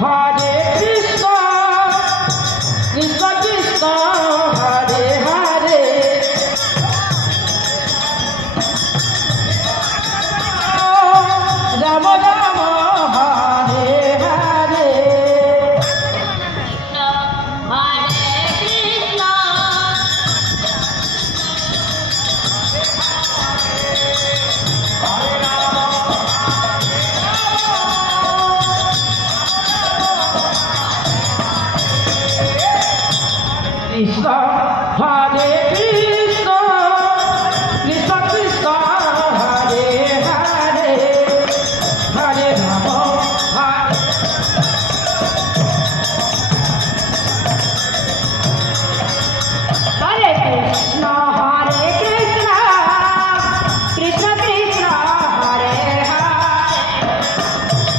Hare Krishna, Krishna Krishna, Hare Hare, Rama Rama, Hare Hare. Krishna, Hare Krishna, Krishna Krishna, Hare Hare, Hare Rama, Hare Hare Krishna, Hare Krishna, Krishna Krishna, Hare Hare,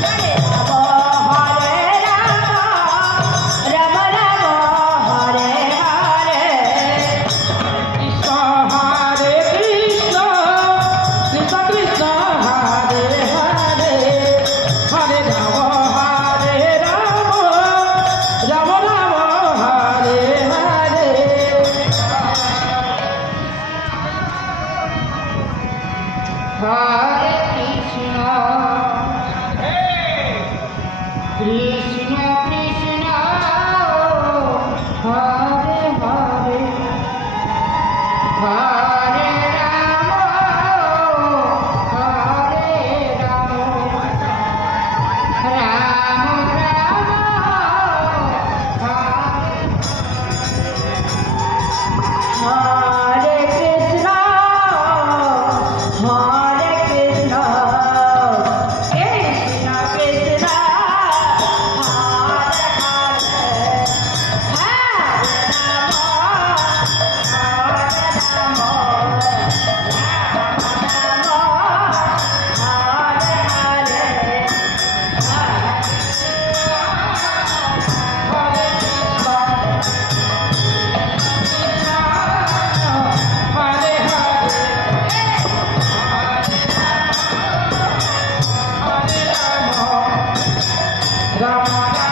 Hare Rama, Hare Rama, Rama Rama, Hare Hare. Krishna, Hare Krishna, Krishna Krishna, Hare Hare, Hare Rama, Hare Rama, Rama Rama, Hare Hare. Hare Krishna, Krishna Krishna, Hare Hare, Hare Rama, Hare Rama, Rama Rama, Hare Krishna, Hare Krishna, Krishna Krishna, Hare Hare, Hare Rama, Rama